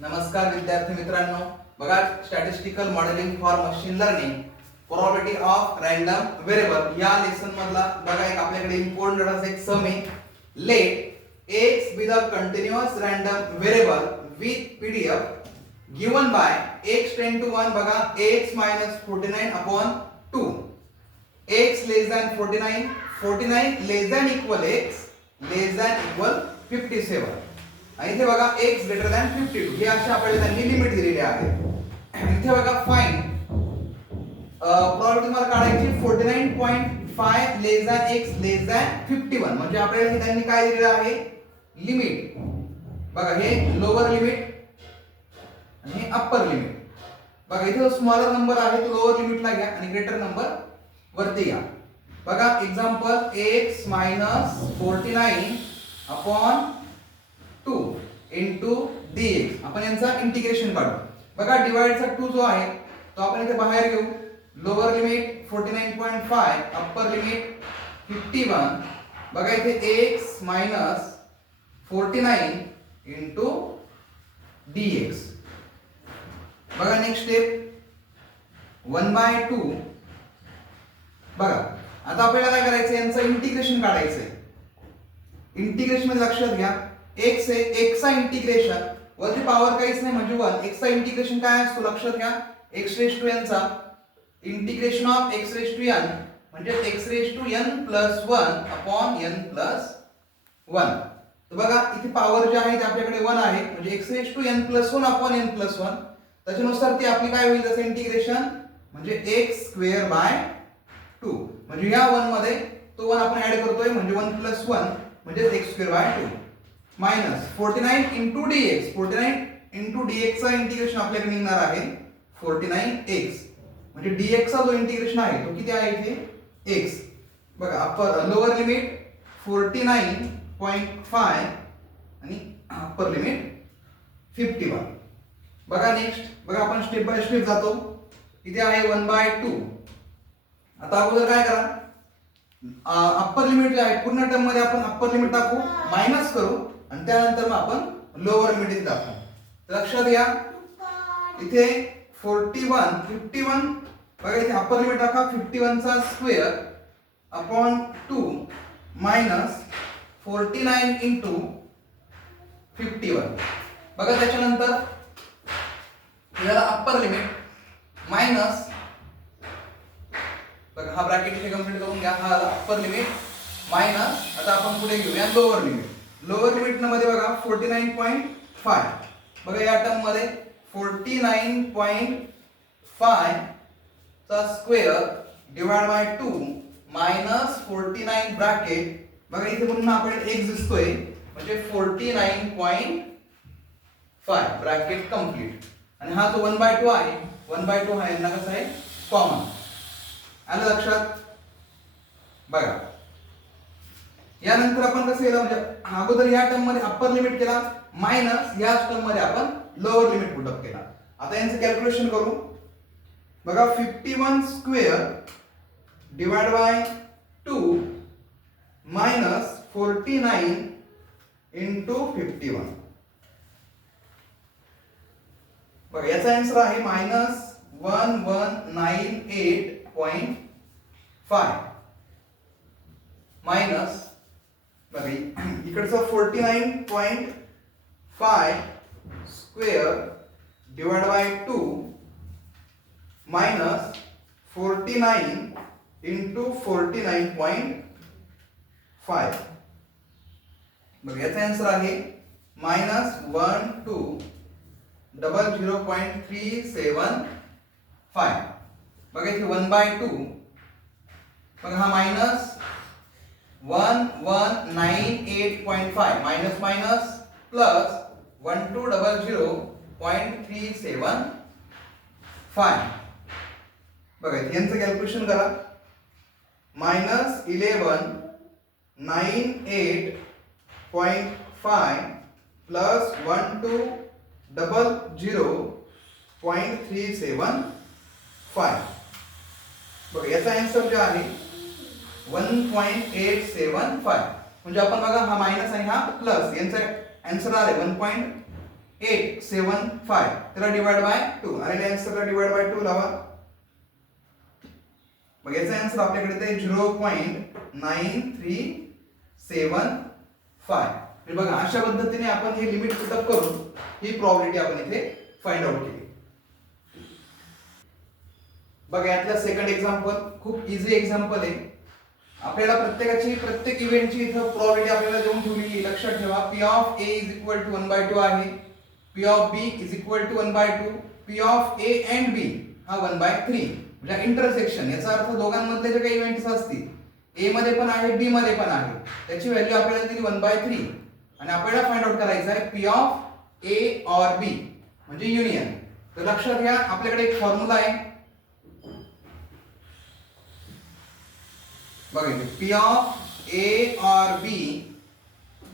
नमस्कार विद्यार्थी मित्रांनो, बघा statistical modeling for machine learning probability of random variable या लेसन मधला बघा एक आपल्याकडे इम्पॉर्टंट असा एक सम आहे. Let x be the continuous random variable with PDF given by x tend to 1 बघा x minus 49 upon 2 x less than 49 49 less than equal x less than equal 57 आणि इथे बघा x ग्रेटर दॅन 52 हे अशा आपल्याला त्यांनी limit दिलेली आहे. इथे बघा फाइंड प्रोबॅबिलिटी मला काढायची 49.5 लेस दॅन x लेस दॅन 51 म्हणजे आपल्याला हे त्यांनी काय दिलेलं आहे लिमिट. बघा हे लोअर लिमिट आणि हे अप्पर लिमिट. बघा इथे स्मॉलर नंबर आहे तो लोअर लिमिटला घ्या आणि ग्रेटर नंबर वरती घ्या. बघा example x minus 49 upon 2 into dx आपण यांचा इंटिग्रेशन काढू. बघा डिवाइडचा 2 जो आहे तो आपण इथे बाहेर घेऊ. Lower limit 49.5 upper limit 51. बघा इथे x minus 49 into dx. बघा नेक्स्ट स्टेप 1/2. बघा आता आपल्याला काय करायचं यांचं इंटिग्रेशन काढायचंय. इंटिग्रेशन मध्ये लक्षात घ्या x आहे x चा इंटिग्रेशन वरती पॉवर काहीच नाही म्हणजे 1 x चा इंटिग्रेशन काय असतो लक्षात घ्या x रेज टू n चा integration of x raise to n म्हणजे x raise to n plus 1 upon n plus 1. तर बघा इथे पॉवर जे आहे ते आपल्याकडे 1 आहे म्हणजे x raise to n plus 1 upon n plus 1 त्याच्यानुसार ती आपली काय होईल त्याचं इंटिग्रेशन म्हणजे x स्क्वेअर बाय 2 म्हणजे या 1 मध्ये तो 1 आपण ऍड करतोय म्हणजे 1 प्लस 1 म्हणजे x square by 2 minus 49 into dx. 49 into dx चा इंटिग्रेशन आपल्याकडे निघणार आहे 49x म्हणजे dx चा जो इंटिग्रेशन आहे तो किती आहे इथे x. बघा अप्पर लोअर लिमिट 49.5 आणि अप्पर लिमिट 51. बघा नेक्स्ट बघा आपण स्टेप बाय स्टेप जातो. इथे आहे 1/2. आता अगोदर काय करा अप्पर लिमिट जे आहे पूर्ण टर्म मध्ये आपण अप्पर लिमिट टाकू मायनस करू आणि त्यानंतर मग आपण लोअर लिमिट टाकू. लक्षात घ्या इथे 51 बघा इथे अप्पर लिमिट टाका 51 चा स्क्वेअर अपॉन 2 मायनस 49 इंटू 51. बघा त्याच्यानंतर याला अप्पर लिमिट मायनस बघा हा ब्रॅकेट इथे कंप्लीट करून घ्या. हा अप्पर लिमिट मायनस आता आपण पुढे घेऊया लोअर लिमिट. लोअर लिमिट मध्ये बघा 49.5 बघा या टर्म मध्ये 49.5 चा square divide by 2 minus 49 bracket बघा इथे पुन्हा आपण x दिसतोय म्हणजे 49.5 ब्रॅकेट कंप्लीट आणि हा जो 1/2 आहे 1/2 हा यांना कसं आहे कॉमन. आलं लक्षात. बघा यानंतर आपण कसं केलं म्हणजे अगोदर या टर्म मध्ये अप्पर लिमिट केला मायनस या टर्म मध्ये आपण लोअर लिमिट पुट अप केला. आता यांचं कॅल्क्युलेशन करू. बघा 51 square divide by 2 minus 49 into 51. बघा याचा आन्सर आहे मायनस 1198.5 मायनस बघा इकडचा 49.5 square divide by 2 minus 49 into 49.5. बघा याचा आन्सर आहे मायनस 1200.375. बघा इथे 1/2 बघा हा मायनस 1198.5 मायनस मायनस प्लस 1200.375. बघा यांचं कॅल्क्युलेशन करा. Minus 1198.5 plus 1200.375. बघा याचा आन्सर जो आहे 1.875 म्हणजे आपण बघा हा मायनस आणि हा प्लस यांचा आन्सर आले 1.875 875 त्याला डिवाइड बाय 2 आणि आन्सरला डिवाइड बाय 2 लावा. मग याचा आन्सर आपल्याकडे ते 0.9375. बघा अशा पद्धतीने आपण हे लिमिट पुटअप करून ही प्रोबॅबिलिटी आपण इथे फाइंड आउट केली. बघा यातला सेकंड एक्झाम्पल खूप इझी एक्झाम्पल आहे. आपल्याला प्रत्येक इव्हेंटची इथं प्रोबॅबिलिटी आपल्याला देऊन ठेवलेली. लक्षात ठेवा P of A is equal to 1/2 आहे, P of B is equal to 1/2, P of A and B हा 1/3. म्हणजे इंटरसेक्शन याचा अर्थ दोघांमधले जे काही इव्हेंट्स असतील A मध्ये पण आहे B मध्ये पण आहे त्याची व्हॅल्यू आपल्याला दिली 1/3 आणि आपल्याला फाइंड आउट करायचं आहे P ऑफ A और B म्हणजे युनियन. तर लक्षात घ्या आपल्याकडे एक फॉर्म्युला आहे बघा P ऑफ A और B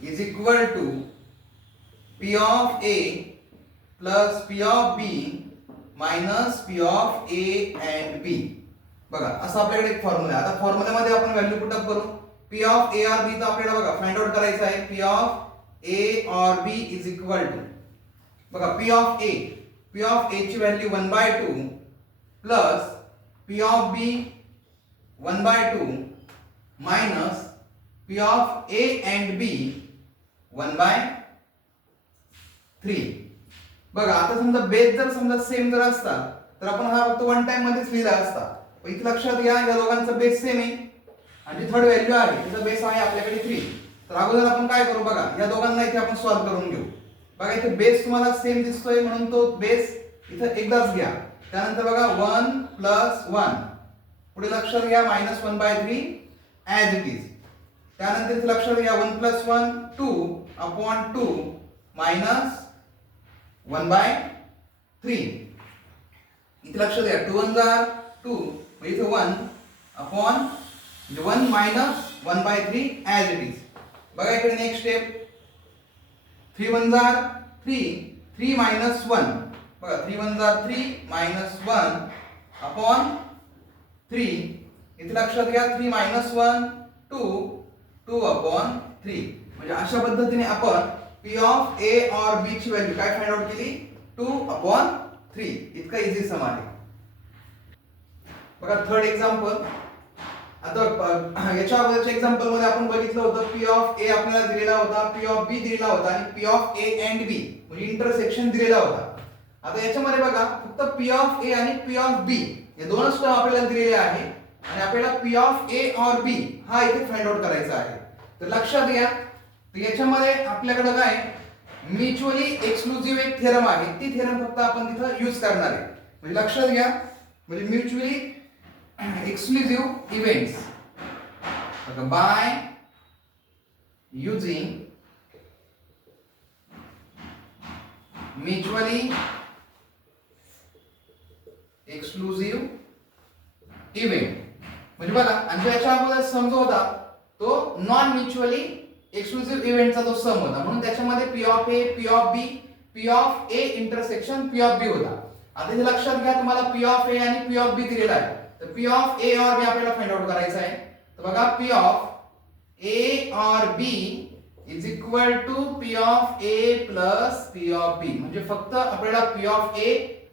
is equal to P of A plus P of B minus P of A and B. बघा असं आपल्याकडे एक फॉर्म्युला आहे. आता फॉर्म्युल्यामध्ये आपण व्हॅल्यू पुटअप करू. P ऑफ A और B तर आपल्याला बघा फाइंड आउट करायचं आहे P ऑफ A और B इज इक्वल टू बघा P ऑफ A ची value 1/2 plus P of B 1/2 minus P of A and B 1/3. बघा आता समजा बेस जर सेम जर असता तर आपण हा फक्त वन टाइम मध्येच लिहिला असता. इथे लक्षात घ्या या दोघांचा बेस सेम आहे आणि थर्ड व्हॅल्यू आहे त्याचा बेस आहे आपल्याकडे 3. तर अगोदर आपण काय करू बघा या दोघांना इथे आपण सॉल्व्ह करून घेऊ. बघा इथे बेस तुम्हाला सेम दिसतोय म्हणून तो बेस इथे एकदाच घ्या. त्यानंतर बघा 1 + 1 पुढे लक्षात घ्या -1/3 ॲज इट इज. त्यानंतर इथे लक्षात घ्या 1 + 1 2/2 -1/3. इथे लक्षात घ्या 2 * 2 म्हणजे इथे 1 मायनस 1/3 ॲज इट इज. बघा इकडे नेक्स्ट स्टेप 3 * 3 3 - 1 बघा 3 * 3 -1/3. इथे लक्षात घ्या 3 - 1 2/3. म्हणजे अशा पद्धतीने आपण P ऑफ A और B ची व्हॅल्यू काय फाइंड आउट केली 2/3. इतका इझी सम आहे. बघा थर्ड एक्झाम्पल. आता याच्या अगोदरच्या एक्झाम्पल मध्ये आपण बघितलं होतं P ऑफ A आपल्याला दिलेला होता, P ऑफ B दिलेला होता आणि P of A and B म्हणजे इंटरसेक्शन दिलेला होता. आता याच्यामध्ये बघा फक्त P ऑफ A आणि P ऑफ B हे दोनच टर्म आपल्याला दिलेले आहे आणि आपल्याला P ऑफ A और B हा इथे फाइंड आउट करायचा आहे. तर लक्षात घ्या तर याच्यामध्ये आपल्याकडे काय म्युच्युअली एक्सक्लुझिव्ह एक थेरम आहे. ती थेरम फक्त आपण तिथं यूज करणार आहे. म्हणजे लक्षात घ्या म्हणजे mutually exclusive events by using mutually exclusive event. म्हणजे बघा आणि याच्या अगोदर सम जो होता तो नॉन म्युच्युअली एक्सक्लुसिव्ह इव्हेंटचा तो सम होता म्हणून त्याच्यामध्ये P of A P of B P of A intersection P of B होता. आता हे लक्षात घ्या तुम्हाला P ऑफ A आणि P ऑफ B दिलेला आहे. तर P ऑफ A और B आपल्याला फाइंड आउट करायचा आहे. तर बघा P ऑफ A और B is equal to P of A plus P of B. म्हणजे फक्त आपल्याला P ऑफ A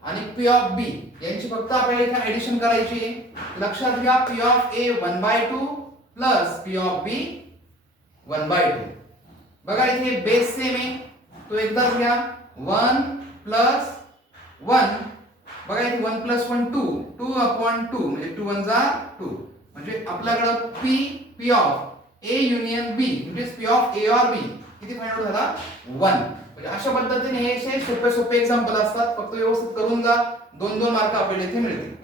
आणि P ऑफ B यांची फक्त आपल्याला इथे ऍडिशन करायची आहे. लक्षात घ्या P of A 1/2 plus P of B 1/2. बघा इथे बेस सेम आहे तो एकदाच घ्या 1 + 1 बघा इथे 1 + 1 2/2 म्हणजे 2 * 2 म्हणजे आपल्याकडे P of A union B म्हणजे P ऑफ A और B किती फाइंड आउट झाला 1. म्हणजे अशा पद्धतीने हे सोपे एक्झाम्पल असतात. फक्त व्यवस्थित करून जा 2-2 मार्क आपल्याला इथे मिळतील.